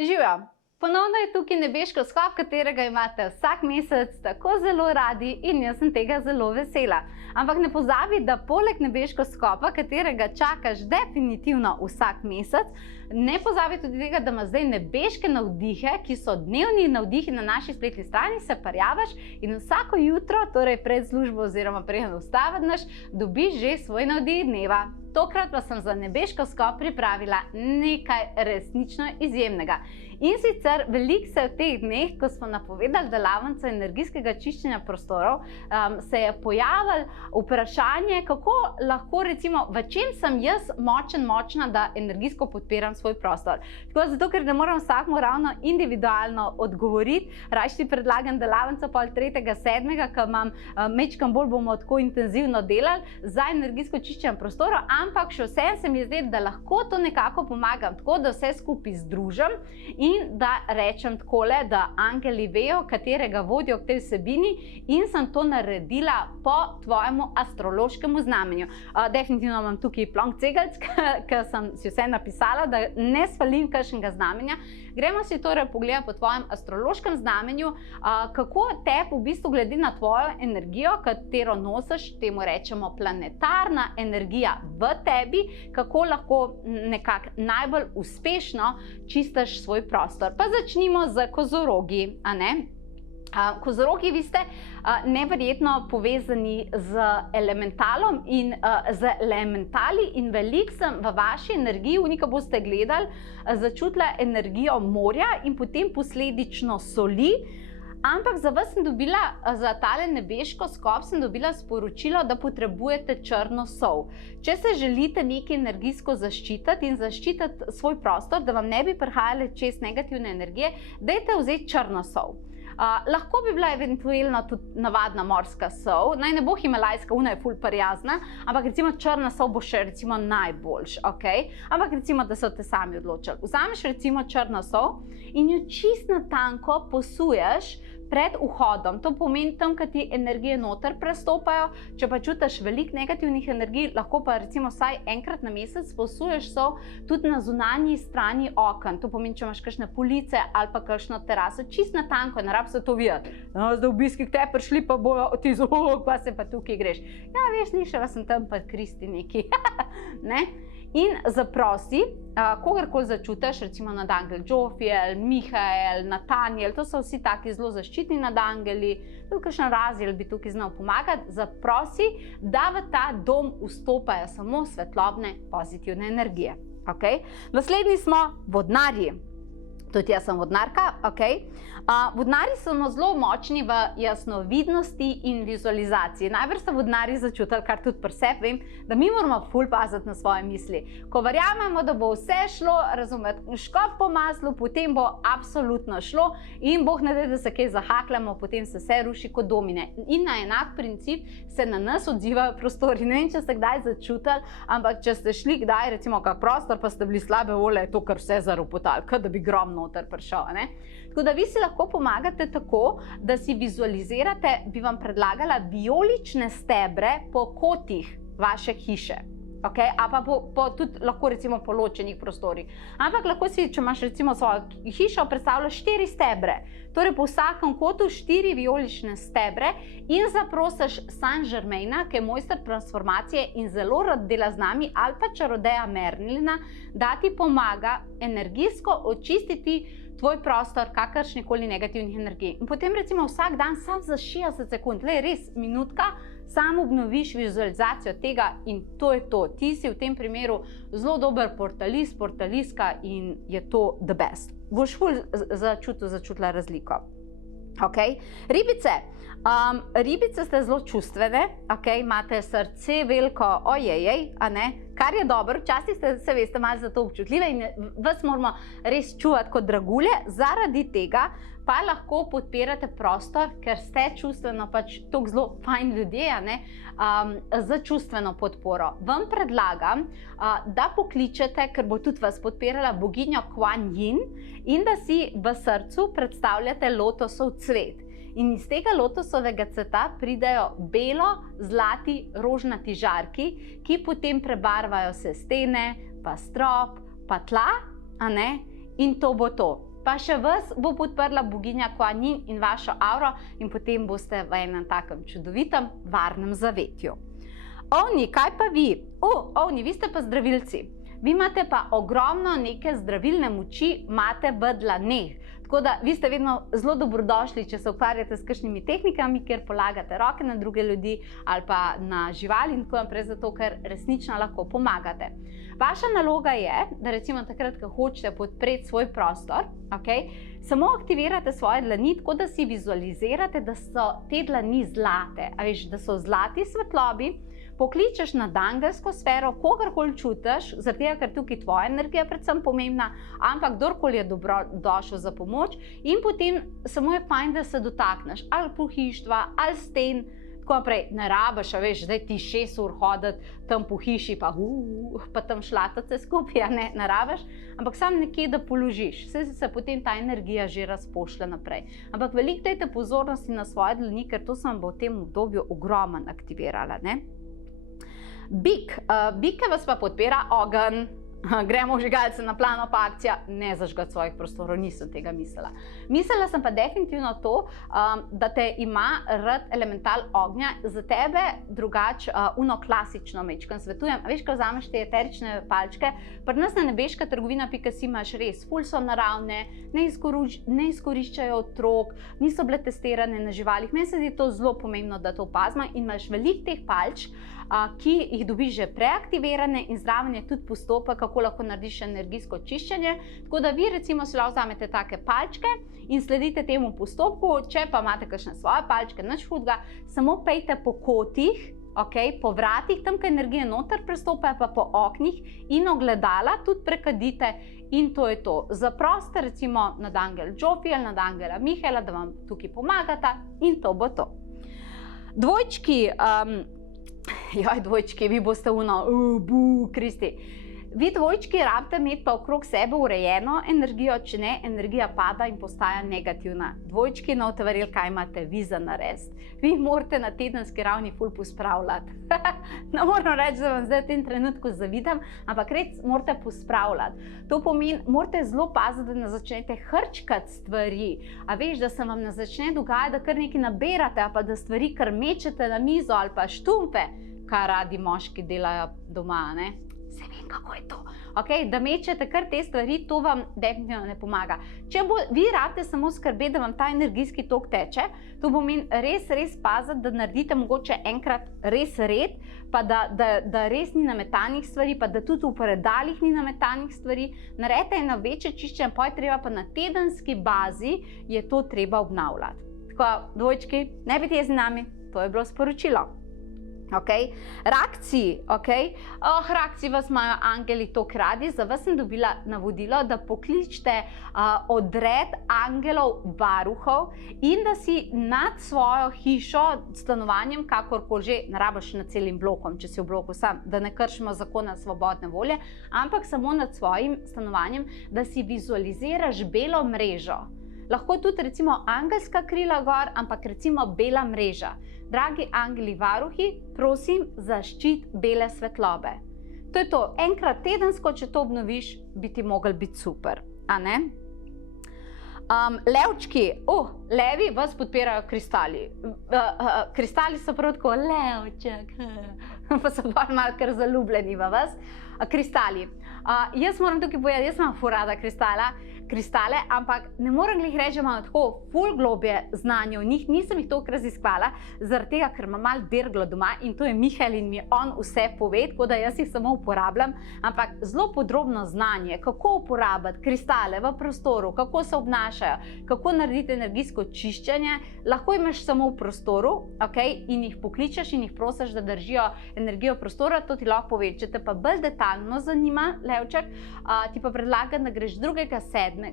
Živjo! Ponovno je tukaj nebeško skop, katerega imate vsak mesec tako zelo radi in jaz sem tega zelo vesela. Ampak ne pozabi, da poleg nebeško skopa, katerega čakaš definitivno vsak mesec, ne pozabi tudi tega, da ima zdaj nebeške navdihe, ki so dnevni navdihi na naši spletni strani, se parjavaš in vsako jutro, torej pred službo oziroma preden vstavadneš, dobiš že svoj navdih dneva. Tokrat pa sem za nebeško skop pripravila nekaj resnično izjemnega. In sicer veliko se v teh dneh, ko smo napovedali delavnico energijskega čiščenja prostorov, se je pojavilo vprašanje, kako lahko recimo, v čem sem jaz močna, da energijsko podpiram svoj prostor. Tako zato, ker ne moram vsakmu ravno individualno odgovoriti, raje ti predlagam delavnico pol 3.7., ko imam mečkam bolj bomo tako intenzivno delali za energijsko čiščenje prostorov, ampak še vsem se mi zdi, da lahko to nekako pomagam tako, da vse skupaj združim in da rečem takole, da angeli vejo, katerega vodijo k tej vsebini in sem to naredila po tvojemu astrološkemu znamenju. Definitivno imam tukaj plonk cegelc, ker sem si vse napisala, da ne svalim kakšnega znamenja. Gremo si torej pogledati po tvojem astrološkem znamenju, kako tebi v bistvu glede na tvojo energijo, katero nosiš, temu rečemo planetarna energija v tebi, kako lahko nekako najbolj uspešno čistiš svoj prostor. Pa začnimo z kozorogi, a ne? Kozorogi, vi ste neverjetno povezani z elementalom in z elementali in veliko sem v vaši energiji, ko boste gledali, začutila energijo morja in potem posledično soli. Ampak za vas sem dobila, za tale nebeško skop sem dobila sporočilo, da potrebujete črno sol. Če se želite nekaj energijsko zaščititi in zaščititi svoj prostor, da vam ne bi prihajale čez negativne energije, dajte vzeti črno sol. Lahko bi bila eventualno tudi navadna morska sol, naj ne bo himalajska, ona je ful prijazna, ampak recimo črna sol bo še recimo najboljš, ok? Ampak recimo, da so te sami odločili. Vzameš recimo črno sol in jo čist na tanko posuješ pred vhodom. To pomeni tam, kad ti energije noter prestopajo. Če pa čutiš veliko negativnih energij, lahko pa recimo vsaj enkrat na mesec posuješ sol tudi na zunanji strani oken. To pomeni, če imaš kakšne police ali pa kakšno teraso, čist na tanko, ne rabi se to videti. Zdaj obiski k tebi prišli pa bojo ti pa se pa tukaj greš. Ja, veš, slišala sem tam pa Kristi neki. Ne? In zaprosi, kogarkoli začutiš, recimo nadangel Džofiel, Mihael, Natanjel, to so vsi taki zelo zaščitni nadangeli, tudi kakšen Raziel bi tukaj znal pomagati, zaprosi, da v ta dom vstopajo samo svetlobne, pozitivne energije. Okay? Naslednji smo vodnarji. Tudi jaz sem vodnarka, ok? Vodnari smo zelo močni v jasnovidnosti in vizualizaciji. Najbrž so vodnari začutili, kar tudi pri sebi vem, da mi moramo ful paziti na svoje misli. Ko verjamemo, da bo vse šlo, razumeti, škop po maslu, potem bo absolutno šlo in Bog ne da, da se kaj zahakljamo, potem se vse ruši kot domine. In na enak princip se na nas odzivajo prostori. Ne vem, če ste kdaj začutili, ampak če ste šli kdaj, recimo kak prostor, pa ste bili slabe volje, je to kar vse zaropotali, kot da bi grom noter prišel, ne? Tako da vi si lahko pomagate tako, da si vizualizirate, bi vam predlagala vijolične stebre po kotih vaše hiše. Okay? A pa tudi lahko recimo po ločenih prostorih. Ampak lahko si, če imaš recimo svojo hišo, predstavljaš 4 stebre. Torej po vsakem kotu 4 vijolične stebre in zaprosiš Saint Germaina, ki je mojster transformacije in zelo rad dela z nami, ali pa čarodeja Merlina, da ti pomaga energijsko očistiti tvoj prostor kakršnikoli negativnih energij. In potem recimo vsak dan sam za 60 sekund, le res minutka, sam obnoviš vizualizacijo tega in to je to. Ti si v tem primeru zelo dober portalist, portalistka in je to the best. Boš ful začutila razliko. Okay. Ribice. Ribice ste zelo čustvene, okay. Imate srce veliko, ojejej, a ne? Kar je dobro, včasih ste, se veste, malo za to občutljive in vas moramo res čuvati kot dragulje, zaradi tega pa lahko podpirate prostor, ker ste čustveno pač toliko zelo fajn ljudje, a ne, za čustveno podporo. Vam predlagam, da pokličete, ker bo tudi vas podpirala boginjo Kuan Yin in da si v srcu predstavljate lotosov cvet. In iz tega lotosovega cveta pridejo belo, zlati, rožnati žarki, ki potem prebarvajo se stene, pa strop, pa tla, a ne? In to bo to. pa še vas bo podprla boginja Kuan Yin in vašo auro in potem boste v enem takem čudovitem, varnem zavetju. Ovni, kaj pa vi? Ovni, vi ste pa zdravilci. Vi imate pa ogromno neke zdravilne moči, imate v dlaneh. Tako da vi ste vedno zelo dobrodošli, če se ukvarjate s kakšnimi tehnikami, kjer polagate roke na druge ljudi ali pa na živali in tako naprej, zato ker resnično lahko pomagate. Vaša naloga je, da recimo takrat, ko hočete podpreti svoj prostor, samo aktivirate svoje dlani, tako da si vizualizirate, da so te dlani zlate, da so zlati svetlobi. Pokličeš na dangelsko sfero, kogarkoli čutiš, zaradi tega, ker tukaj tvoja energija predvsem pomembna, ampak kdorkoli je dobrodošel za pomoč in potem samo je fajn, da se dotakneš ali pohištva, ali sten, tako naprej. Ne rabiš, zdaj ti 6 ur hoditi tam po hiši, pa tam šlatati se skupaj, ne rabiš, ampak samo nekje, da položiš, se potem ta energija že razpošlje naprej. Ampak veliko dajte pozornosti na svoje dlani, ker to sem bo v tem obdobju ogromno aktivirala, ne? Bike vas pa podpira ogenj. Gremo vžigalce na plano, pa akcija, ne zažgati svojih prostorov, nisem tega mislila. Mislila sem pa definitivno to, da te ima rad elemental ognja, za tebe drugače klasično mečkam svetujem. Veš, ko vzameš te eterične palčke, pri nas na nebeškatrgovina.si imaš res, ful so naravne, ne izkoriščajo otrok, niso bile testirane na živalih. Meni se zdi to zelo pomembno, da to opazimo in imaš veliko teh palč, ki jih dobiš že preaktivirane in zraven je tudi postopek, kako lahko narediš energijsko čiščenje. Tako da vi recimo si lahko vzamete take palčke in sledite temu postopku, če pa imate kakšne svoje palčke, nič hudega, samo pejte po kotih, po vratih, tam, ko energije noter prestopajo, pa po oknih in ogledala tudi prekadite in to je to. Zaproste recimo nadangel Džofi ali nadangela Mihaela, da vam tukaj pomagata in to bo to. Dvojčki, dvojčki, vi boste Kristi. Vi dvojčki rabite imeti pa okrog sebe urejeno energijo, če ne, energija pada in postaja negativna. Dvojčki note verjeli, kaj imate vi za narediti. Vi morate na tedenski ravni ful pospravljati. Ne moram reči, da vam zdaj v tem trenutku zavidam, ampak res morate pospravljati. To pomeni, morate zelo paziti, da ne začnete hrčkati stvari. A veš, da se vam ne začne dogajati, da kar nekaj naberate, ali pa da stvari kar mečete na mizo ali pa štumpe, kar radi moški delajo doma, ne? Se vem, kako je to. Da mečete kar te stvari, to vam definitivno ne pomaga. Če vi rabite samo skrbeti, da vam ta energijski tok teče, to pomeni res paziti, da naredite mogoče enkrat res red, pa da res ni nametanih stvari, pa da tudi v predalih ni nametanih stvari. Naredite eno večje čiščenje, pa je treba pa na tedenski bazi je to treba obnavljati. Tako, dvojčki, ne biti jezni nami, to je bilo sporočilo. Rakci, rakci vas imajo angeli toliko radi, za vas sem dobila navodilo, da pokličete odred angelov varuhov in da si nad svojo hišo, stanovanjem, kakorkoli že, ne rabiš nad celim blokom, če si v bloku sam, da ne kršimo zakona svobodne volje, ampak samo nad svojim stanovanjem, da si vizualiziraš belo mrežo. Lahko tudi recimo angelska krila gor, ampak recimo bela mreža. Dragi angeli varuhi, prosim, zaščit bele svetlobe. To je to, enkrat tedensko, če to obnoviš, bi ti mogel biti super, a ne? Levčki, levi vas podpirajo kristali. Kristali so prav tako, levček, pa so bolj malo kar zaljubljeni v vas. Kristali. Jaz moram tukaj povedati, jaz imam ful rada kristale, ampak ne moram glih reči, da imam tako ful globje znanje o njih, nisem jih toliko raziskvala, zaradi tega, ker imam malo berglo doma in to je Mihael in mi on vse pove, tako da jaz jih samo uporabljam, ampak zelo podrobno znanje, kako uporabiti kristale v prostoru, kako se obnašajo, kako narediti energijsko čiščenje, lahko imaš samo v prostoru, in jih pokličeš in jih prosiš, da držijo energijo prostora, to ti lahko pove. Če te pa bolj detaljno zanima, Levček, ti pa predlagam, da greš 2.7.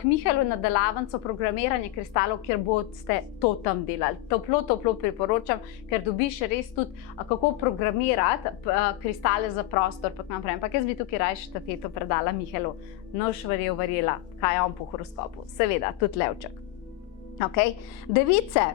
k Mihaelu na delavnico programiranje kristalov, kjer boste to tam delali. Toplo priporočam, ker dobiš res tudi, kako programirati kristale za prostor, ampak jaz bi tukaj raje štafeto predala Mihaelu. Noš verjela, kaj je on po horoskopu. Seveda, tudi Levček. Okay. Device.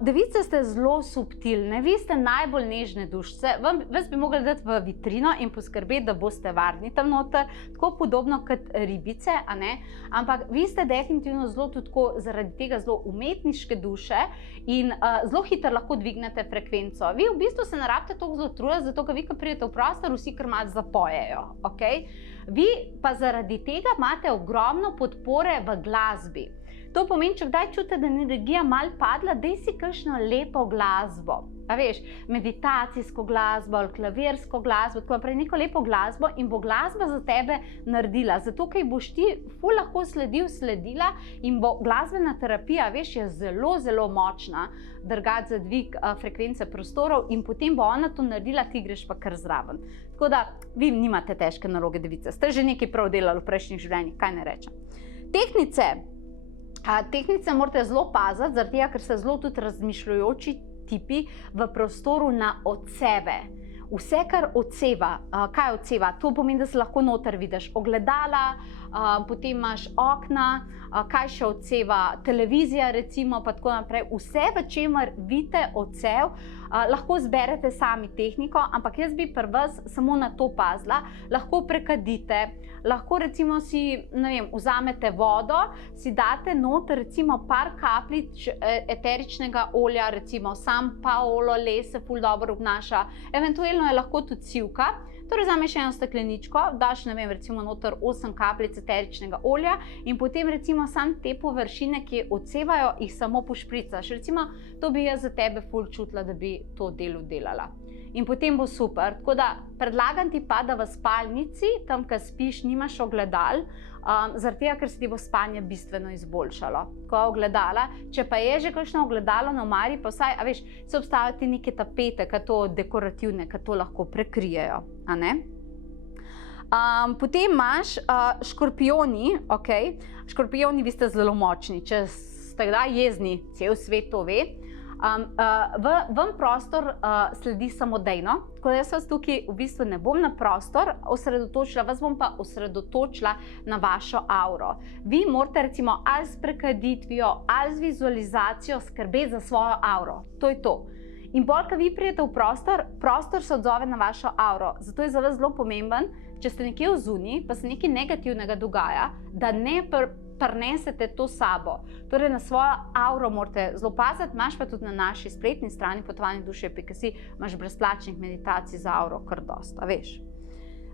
Device ste zelo subtilne, vi ste najbolj nežne dušice, vas bi mogli dati v vitrino in poskrbeti, da boste varni tam noter, tako podobno kot ribice, a ne? Ampak vi ste definitivno zelo tudi zaradi tega zelo umetniške duše in zelo hitro lahko dvignete frekvenco. Vi v bistvu se ne rabite toliko zelo truditi, zato ker vi, ko pridete v prostor, vsi kar malo zapojejo. Okay? Vi pa zaradi tega imate ogromno podpore v glasbi. To pomeni, če kdaj čutite, da je energija malo padla, daj si kakšno lepo glasbo. A veš, meditacijsko glasbo ali klavirsko glasbo, tako naprej, neko lepo glasbo in bo glasba za tebe naredila. Zato, ker boš ti ful lahko sledila in bo glasbena terapija, veš, je zelo, zelo močna, drgati za dvig frekvence prostorov in potem bo ona to naredila, ti greš pa kar zraven. Tako da, vi nimate težke naloge, device. Ste že nekaj prav delali v prejšnjih življenjih, kaj ne rečem. Tehtnice morate zelo paziti, zaradi tega, ker so zelo tudi razmišljujoči tipi v prostoru na odseve. Vse, kar odseva, kaj odseva? To pomeni, da se lahko noter vidiš ogledala, potem imaš okna, kaj še odseva, televizija recimo, pa tako naprej. Vse, v čemer vidite odsev, lahko zberete sami tehniko, ampak jaz bi pri vas samo na to pazila. Lahko prekadite, lahko recimo si, ne vem, vzamete vodo, si date noter recimo par kapljic eteričnega olja, recimo sam Paolo les se ful dobro obnaša, eventualno je lahko tudi sivka. Torej vzameš eno stekleničko, daš, ne vem, recimo noter 8 kapljic eteričnega olja in potem recimo sam te površine, ki odsevajo, jih samo pošpricaš. Recimo, to bi jaz za tebe ful čutila, da bi to delo delala. In potem bo super. Tako da predlagam ti pa, da v spalnici, tam, ko spiš, nimaš ogledal, zaradi tega, ker se ti bo spanje bistveno izboljšalo. Ko ogledala, če pa je že kakšno ogledalo na omari, pa vsaj, a veš, se obstajajo ti neke tapete, ki to dekorativne, ki to lahko prekrijejo, a ne? Potem imaš škorpijoni, okay? Škorpijoni, vi ste zelo močni, če ste kdaj jezni, cel svet to ve. Vam prostor sledi samodejno, tako da jaz vas tukaj v bistvu ne bom na prostor osredotočila, vas bom pa osredotočila na vašo auro. Vi morate recimo ali s prekaditvijo ali z vizualizacijo skrbeti za svojo auro, to je to. In bolj, ko vi pridete v prostor, prostor se odzove na vašo auro, zato je za vas zelo pomemben, če ste nekje v zuniji, pa se nekaj negativnega dogaja, da ne prinesete to sabo. Torej, na svojo auro morate zelo paziti, imaš pa tudi na naši spletni strani potovanjeduše.si, imaš brezplačnih meditacij za auro kar dosta, veš.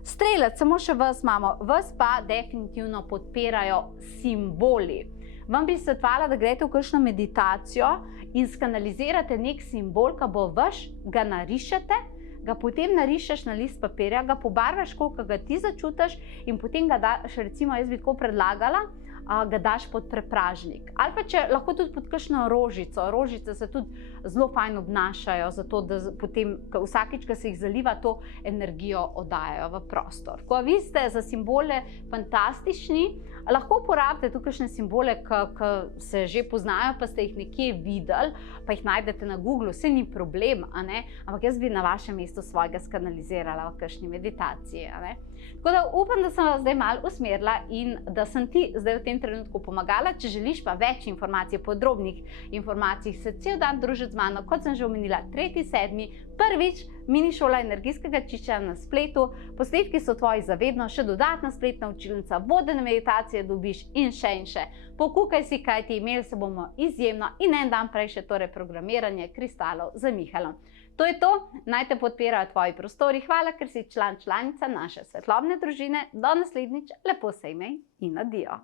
Strelec, samo še vas imamo, vas pa definitivno podpirajo simboli. Vam bi svetovala, da greste v kakšno meditacijo in skanalizirate nek simbol, ki bo vaš, ga narišete, ga potem narišeš na list papirja, ga pobarvaš, koliko ga ti začutiš in potem ga daš, recimo jaz bi tako predlagala, ga daš pod prepražnik. Ali pa če lahko tudi pod kakšno rožico. Rožice se tudi zelo fajn obnašajo, zato da potem vsakič, ko se jih zaliva, to energijo oddajajo v prostor. Ko vi ste za simbole fantastični, lahko uporabite tudi kakšne simbole, ki se že poznajo, pa ste jih nekje videli, pa jih najdete na Google, vse ni problem, a ne? Ampak jaz bi na vašem mestu svojega skanalizirala v kakšni meditaciji, a ne? Tako da upam, da sem vas zdaj malo usmerila in da sem ti zdaj v tem trenutku pomagala. Če želiš pa več informacij, podrobnih informacij, se cel dan družiti z mano, kot sem že omenila, 3.7. prvič mini šola energijskega čiščenja na spletu. Posnetki so tvoji zavedno, še dodatna spletna učilnica, vodene meditacije dobiš in še. Pokukaj si, kaj ti imeli, se bomo izjemno in en dan prej še torej programiranje kristalov z Mihalom. To je to, naj te podpirajo tvoji prostori. Hvala, ker si članica naše svetlobne družine. Do naslednjič, lepo se imej in adijo.